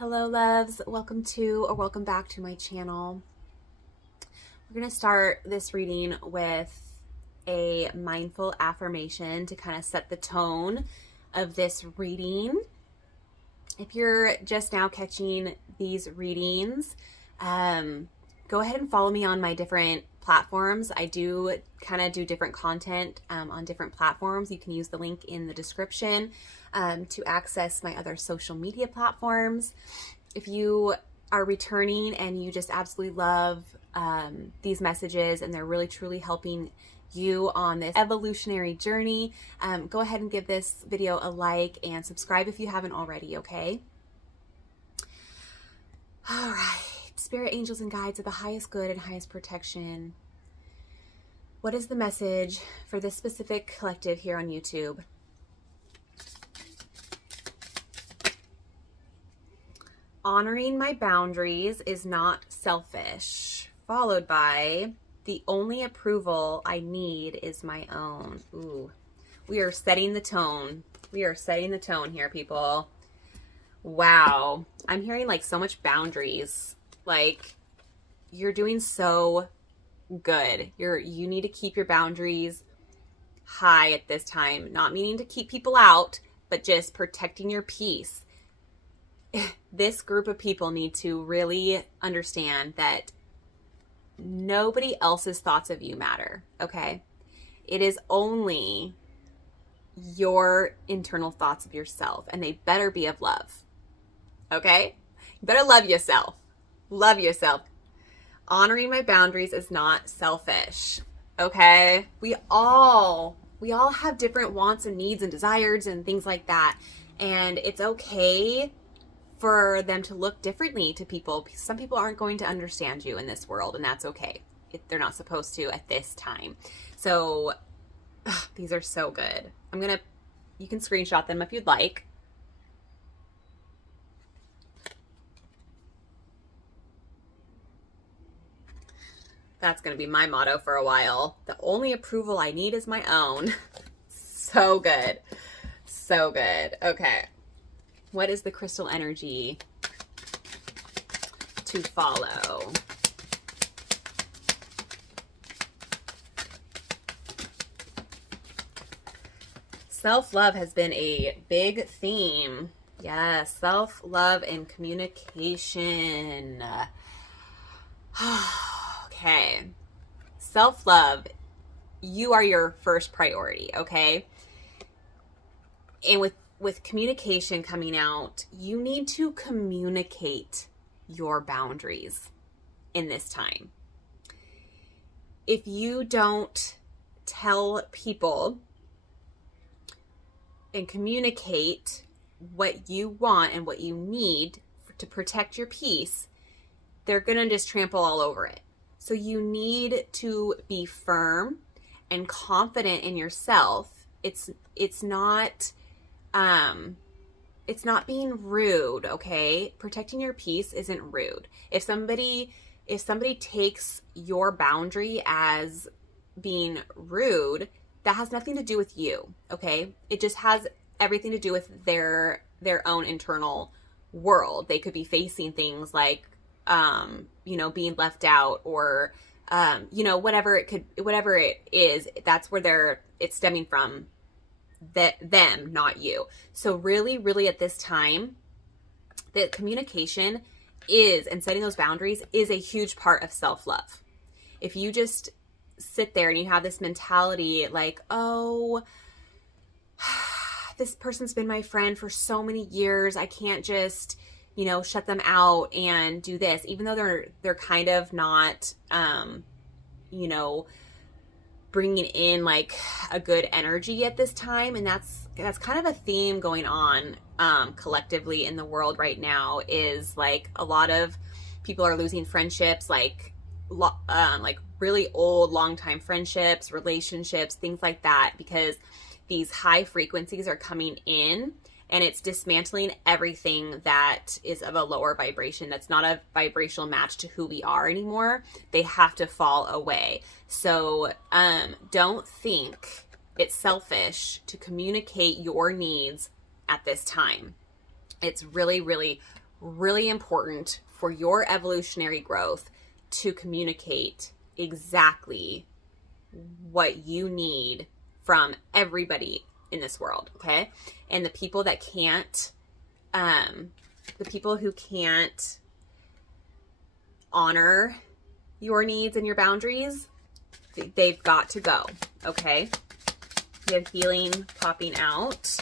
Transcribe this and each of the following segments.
Hello loves, welcome to or welcome back to my channel. We're going to start this reading with a mindful affirmation to kind of set the tone of this reading. If you're just now catching these readings, go ahead and follow me on my different platforms. I do kind of do different content on different platforms. You can use the link in the description to access my other social media platforms. If you are returning and you just absolutely love these messages and they're really truly helping you on this evolutionary journey, go ahead and give this video a like and subscribe if you haven't already, okay? All right. Spirit, angels, and guides of the highest good and highest protection. What is the message for this specific collective here on YouTube? Honoring my boundaries is not selfish, followed by the only approval I need is my own. Ooh, we are setting the tone. We are setting the tone here, people. Wow. I'm hearing like so much boundaries. Like, you're doing so good. You need to keep your boundaries high at this time. Not meaning to keep people out, but just protecting your peace. This group of people need to really understand that nobody else's thoughts of you matter, okay? It is only your internal thoughts of yourself, and they better be of love, okay? You better love yourself. Love yourself. Honoring my boundaries is not selfish, okay? We all have different wants and needs and desires and things like that, and it's okay for them to look differently to people. Some people aren't going to understand you in this world, and that's okay. They're not supposed to at this time. So these are so good. You can screenshot them if you'd like. That's going to be my motto for a while. The only approval I need is my own. So good. So good. Okay. What is the crystal energy to follow? Self-love has been a big theme. Yes, self-love and communication. Okay. Self-love, you are your first priority, okay? And with communication coming out, you need to communicate your boundaries in this time. If you don't tell people and communicate what you want and what you need to protect your peace, they're going to just trample all over it. So you need to be firm and confident in yourself. It's not being rude, okay? Protecting your peace isn't rude. If somebody takes your boundary as being rude, that has nothing to do with you, okay? It just has everything to do with their own internal world. They could be facing things like being left out or whatever it is, that's where it's stemming from. Them, not you. So really, really at this time, the communication and setting those boundaries is a huge part of self-love. If you just sit there and you have this mentality like, oh, this person's been my friend for so many years, I can't just, shut them out and do this, even though they're kind of not, bringing in like a good energy at this time. And that's kind of a theme going on collectively in the world right now, is like a lot of people are losing friendships, like really old long-time friendships, relationships, things like that, because these high frequencies are coming in and it's dismantling everything that is of a lower vibration, that's not a vibrational match to who we are anymore. They have to fall away. So don't think it's selfish to communicate your needs at this time. It's really, really, really important for your evolutionary growth to communicate exactly what you need from everybody in this world, okay? And the people that can't, the people who can't honor your needs and your boundaries, they've got to go, okay? You have healing popping out.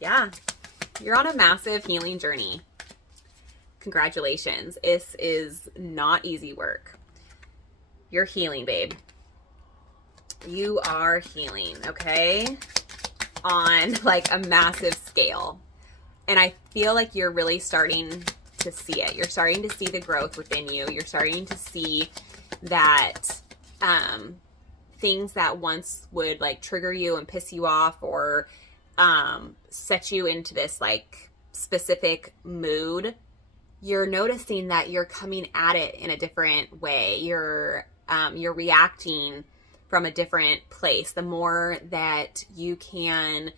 Yeah, you're on a massive healing journey. Congratulations. This is not easy work. You're healing, babe. You are healing, okay? On like a massive scale. And I feel like you're really starting to see it. You're starting to see the growth within you. You're starting to see that things that once would like trigger you and piss you off or set you into this like specific mood, you're noticing that you're coming at it in a different way. You're reacting from a different place. The more that you can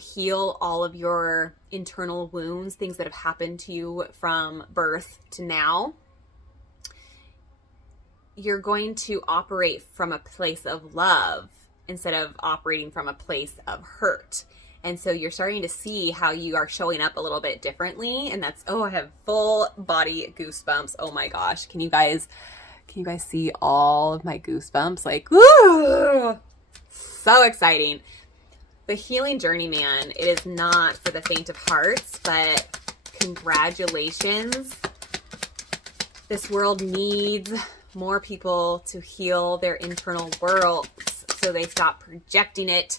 heal all of your internal wounds, things that have happened to you from birth to now, you're going to operate from a place of love instead of operating from a place of hurt. And so you're starting to see how you are showing up a little bit differently. And that's, oh, I have full body goosebumps. Oh my gosh. Can you guys see all of my goosebumps? Like, woo! So exciting. The healing journey, man, it is not for the faint of hearts, but congratulations. This world needs more people to heal their internal worlds so they stop projecting it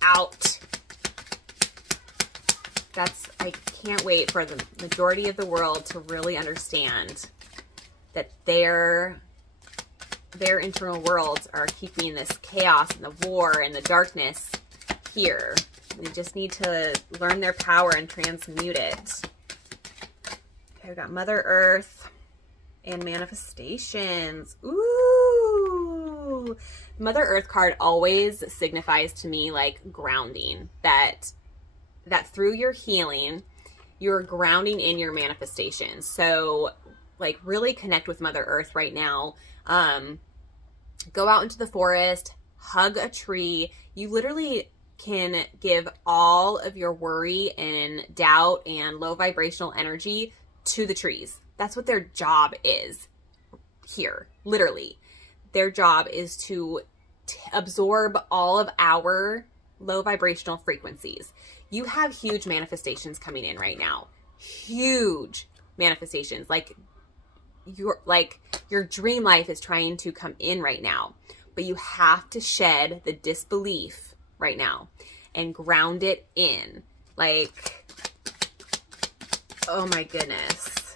out. I can't wait for the majority of the world to really understand that their internal worlds are keeping this chaos and the war and the darkness here. They just need to learn their power and transmute it. Okay, we got Mother Earth and manifestations. Ooh. Mother Earth card always signifies to me like grounding, that through your healing, you're grounding in your manifestations. So like really connect with Mother Earth right now. Go out into the forest, hug a tree. You literally can give all of your worry and doubt and low vibrational energy to the trees. That's what their job is here, literally. Their job is to absorb all of our low vibrational frequencies. You have huge manifestations coming in right now. Huge manifestations. Like your dream life is trying to come in right now, but you have to shed the disbelief right now and ground it in. Like, oh my goodness.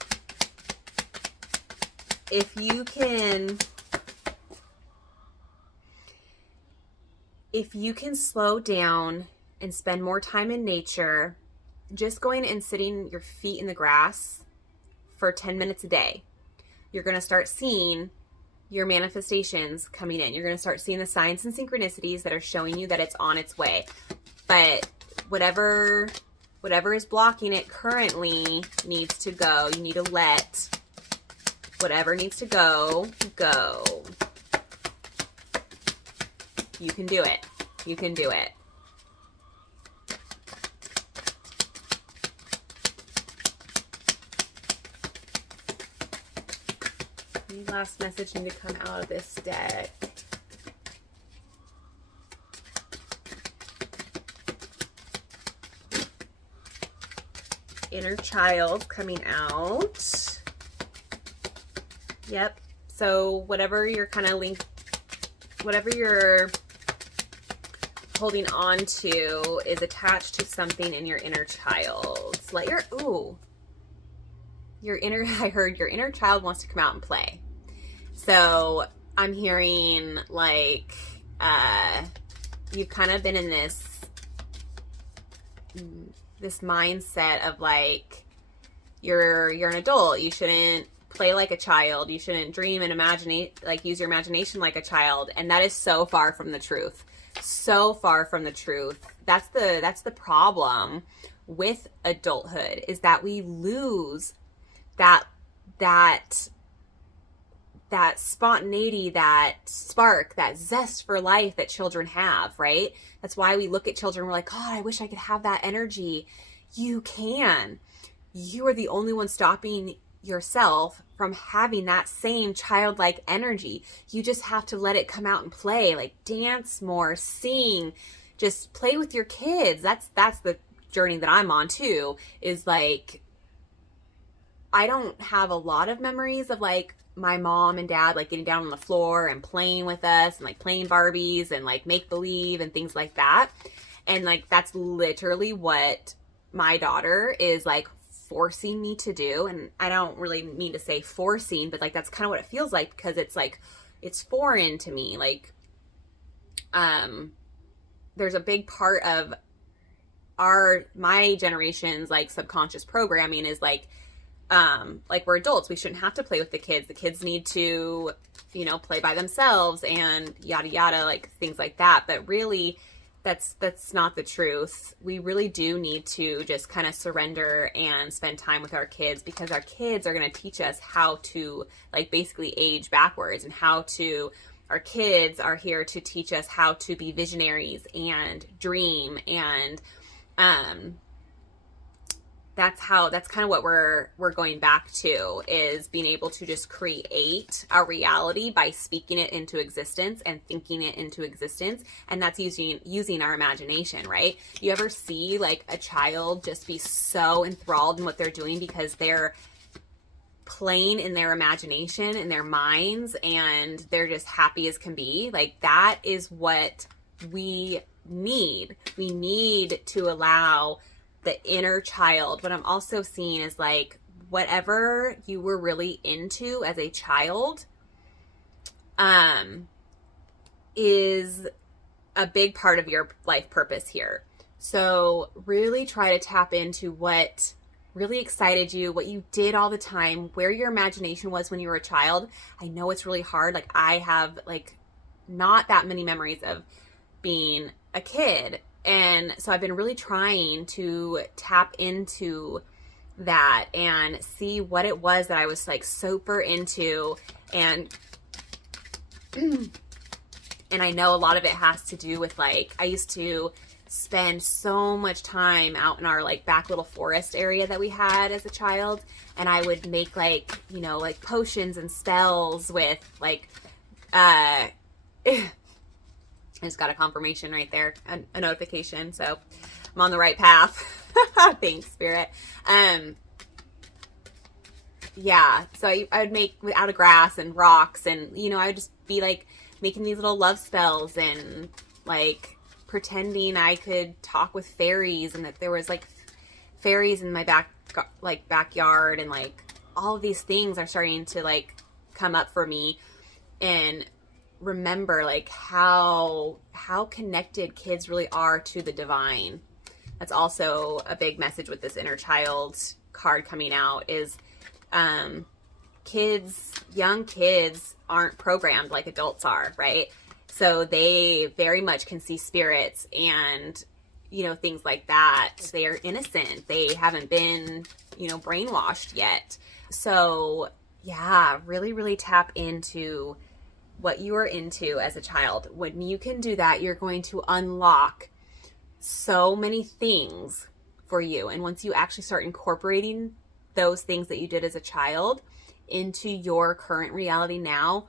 If you can slow down and spend more time in nature, just going and sitting your feet in the grass for 10 minutes a day, you're going to start seeing your manifestations coming in. You're going to start seeing the signs and synchronicities that are showing you that it's on its way. But whatever is blocking it currently needs to go. You need to let whatever needs to go. You can do it. You can do it. Any last message need to come out of this deck? Inner child coming out. Yep. So whatever you're kind of whatever you're holding on to is attached to something in your inner child. Let your I heard your inner child wants to come out and play. So I'm hearing like you've kind of been in this mindset of like you're an adult. You shouldn't play like a child. You shouldn't dream and imagine, like use your imagination like a child. And that is so far from the truth. So far from the truth. That's the problem with adulthood is that we lose that that that spontaneity, that spark, that zest for life that children have, right? That's why we look at children, we're like, God, I wish I could have that energy. You can. You are the only one stopping yourself from having that same childlike energy. You just have to let it come out and play, like dance more, sing, just play with your kids. That's the journey that I'm on too, is like, I don't have a lot of memories of like my mom and dad like getting down on the floor and playing with us and like playing Barbies and like make believe and things like that. And like that's literally what my daughter is like forcing me to do. And I don't really mean to say forcing, but like that's kind of what it feels like, because it's like it's foreign to me. Like there's a big part of my generation's like subconscious programming is like we're adults, we shouldn't have to play with the kids. The kids need to, you know, play by themselves and yada yada, like things like that. But really, that's not the truth. We really do need to just kind of surrender and spend time with our kids, because our kids are going to teach us how to like basically age backwards, and our kids are here to teach us how to be visionaries and dream. And that's kind of what we're going back to, is being able to just create our reality by speaking it into existence and thinking it into existence. And that's using our imagination, right? You ever see like a child just be so enthralled in what they're doing because they're playing in their imagination, in their minds, and they're just happy as can be? Like that is what we need. We need to allow the inner child. What I'm also seeing is like whatever you were really into as a child is a big part of your life purpose here. So really try to tap into what really excited you, what you did all the time, where your imagination was when you were a child. I know it's really hard. Like I have like not that many memories of being a kid. And so I've been really trying to tap into that and see what it was that I was like super into. And I know a lot of it has to do with like, I used to spend so much time out in our like back little forest area that we had as a child. And I would make like, you know, like potions and spells with like, I just got a confirmation right there, a notification. So I'm on the right path. Thanks, Spirit. Yeah. So I would make out of grass and rocks, and, you know, I would just be like making these little love spells and like pretending I could talk with fairies, and that there was like fairies in my backyard, and like all of these things are starting to like come up for me. And remember like how connected kids really are to the divine. That's also a big message with this inner child card coming out, is young kids aren't programmed like adults are, right? So they very much can see spirits and, you know, things like that. They are innocent. They haven't been, you know, brainwashed yet. So yeah, really, really tap into what you were into as a child. When you can do that, you're going to unlock so many things for you. And once you actually start incorporating those things that you did as a child into your current reality now,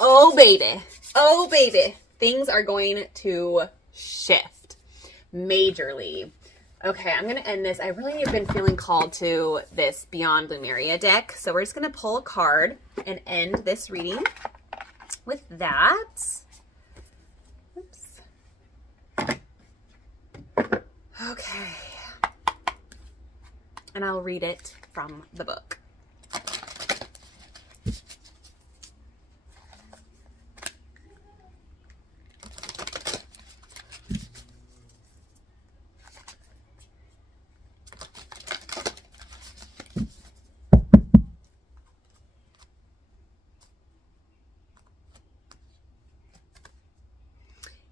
oh baby, things are going to shift majorly. Okay, I'm going to end this. I really have been feeling called to this Beyond Lumeria deck. So we're just going to pull a card and end this reading with that. Oops. Okay. And I'll read it from the book.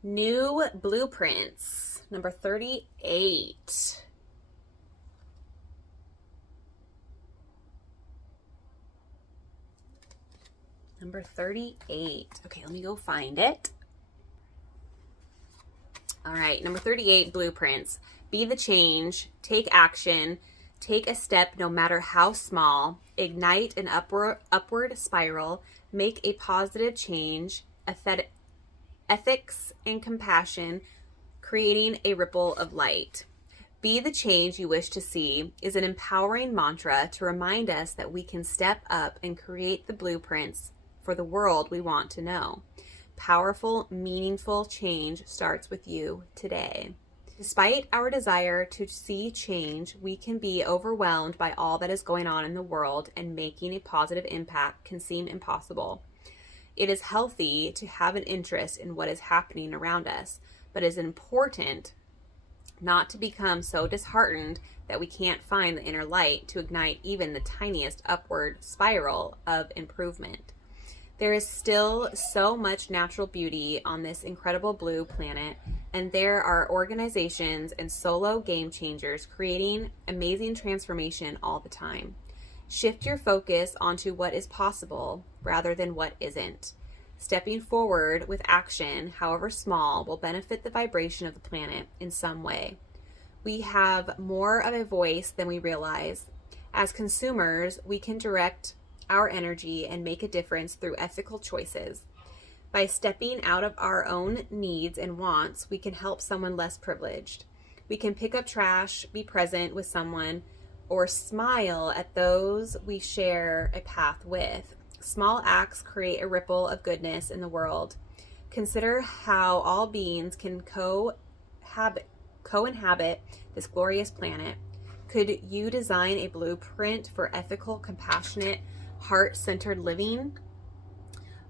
New Blueprints, number 38. Number 38. Okay, let me go find it. All right, number 38, blueprints. Be the change, take action, take a step no matter how small, ignite an upward spiral, make a positive change, ethics and compassion, creating a ripple of light. Be the change you wish to see is an empowering mantra to remind us that we can step up and create the blueprints for the world we want to know. Powerful, meaningful change starts with you today. Despite our desire to see change, we can be overwhelmed by all that is going on in the world, and making a positive impact can seem impossible. It is healthy to have an interest in what is happening around us, but it is important not to become so disheartened that we can't find the inner light to ignite even the tiniest upward spiral of improvement. There is still so much natural beauty on this incredible blue planet, and there are organizations and solo game changers creating amazing transformation all the time. Shift your focus onto what is possible rather than what isn't. Stepping forward with action, however small, will benefit the vibration of the planet in some way. We have more of a voice than we realize. As consumers, we can direct our energy and make a difference through ethical choices. By stepping out of our own needs and wants, we can help someone less privileged. We can pick up trash, be present with someone, or smile at those we share a path with. Small acts create a ripple of goodness in the world. Consider how all beings can co-inhabit this glorious planet. Could you design a blueprint for ethical, compassionate, heart-centered living?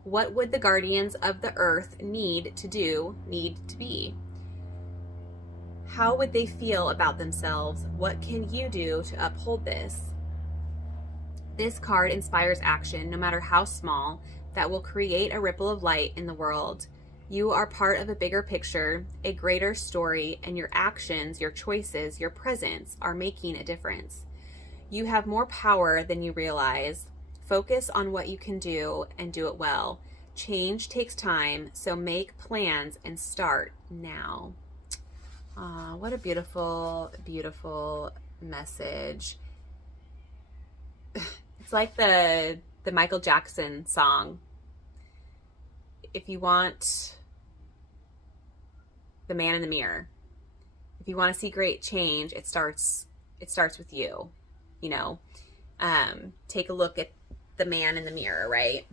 What would the guardians of the earth need to be? How would they feel about themselves? What can you do to uphold this? This card inspires action, no matter how small, that will create a ripple of light in the world. You are part of a bigger picture, a greater story, and your actions, your choices, your presence are making a difference. You have more power than you realize. Focus on what you can do and do it well. Change takes time, so make plans and start now. What a beautiful, beautiful message. It's like the Michael Jackson song. If you want the man in the mirror, if you want to see great change, it starts with you. You know, take a look at the man in the mirror, right?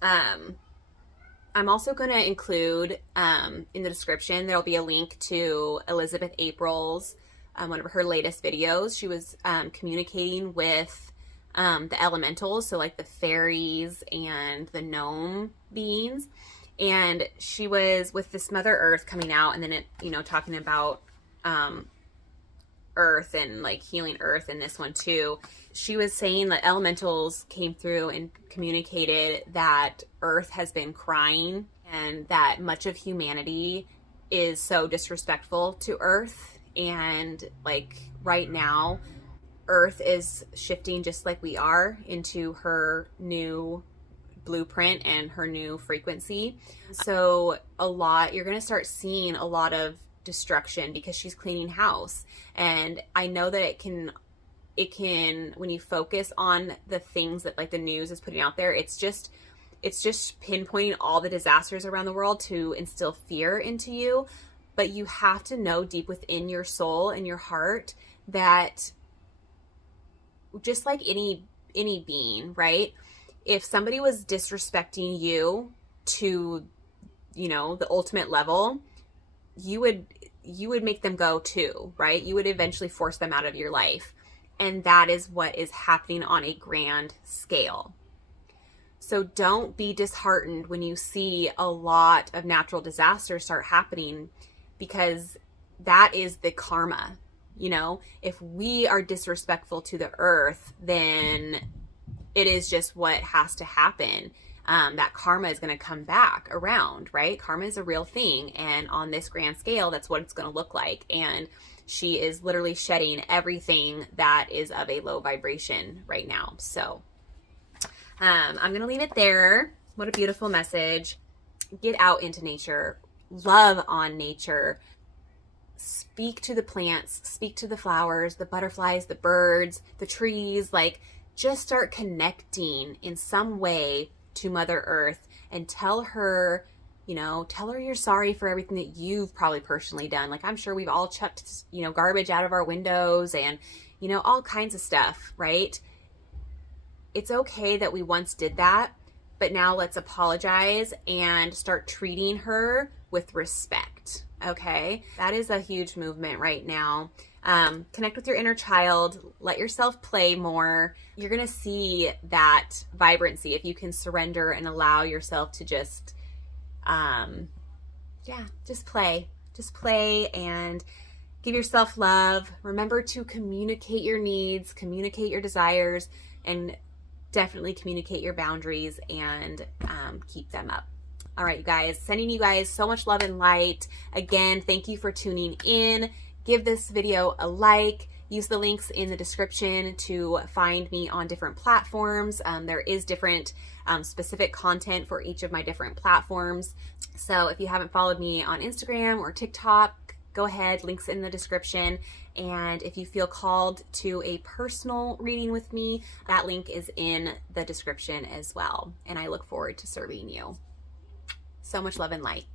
I'm also going to include in the description, there'll be a link to Elizabeth April's one of her latest videos. She was communicating with the elementals, so like the fairies and the gnome beings, and she was with this Mother Earth coming out, and then it, you know, talking about Earth and like healing Earth in this one too. She was saying that elementals came through and communicated that Earth has been crying, and that much of humanity is so disrespectful to Earth. And like right now, Earth is shifting just like we are into her new blueprint and her new frequency. So you're going to start seeing a lot of destruction because she's cleaning house. And I know that it can, when you focus on the things that like the news is putting out there, it's just pinpointing all the disasters around the world to instill fear into you. But you have to know deep within your soul and your heart that just like any being, right? If somebody was disrespecting you to, you know, the ultimate level, you would make them go too, right? You would eventually force them out of your life. And that is what is happening on a grand scale. So don't be disheartened when you see a lot of natural disasters start happening, because that is the karma. You know, if we are disrespectful to the earth, then it is just what has to happen. That karma is going to come back around, right? Karma is a real thing. And on this grand scale, that's what it's going to look like. And she is literally shedding everything that is of a low vibration right now. So I'm going to leave it there. What a beautiful message. Get out into nature. Love on nature. Speak to the plants, speak to the flowers, the butterflies, the birds, the trees. Like, just start connecting in some way to Mother Earth and tell her, tell her you're sorry for everything that you've probably personally done. Like, I'm sure we've all chucked, garbage out of our windows and, all kinds of stuff, right? It's okay that we once did that, but now let's apologize and start treating her with respect. Okay, that is a huge movement right now. Connect with your inner child, let yourself play more. You're gonna see that vibrancy if you can surrender and allow yourself to just play and give yourself love. Remember to communicate your needs, communicate your desires, and definitely communicate your boundaries and keep them up. All right, you guys, sending you guys so much love and light. Again, thank you for tuning in. Give this video a like. Use the links in the description to find me on different platforms. There is different specific content for each of my different platforms. So if you haven't followed me on Instagram or TikTok, go ahead, links in the description. And if you feel called to a personal reading with me, that link is in the description as well. And I look forward to serving you. So much love and light.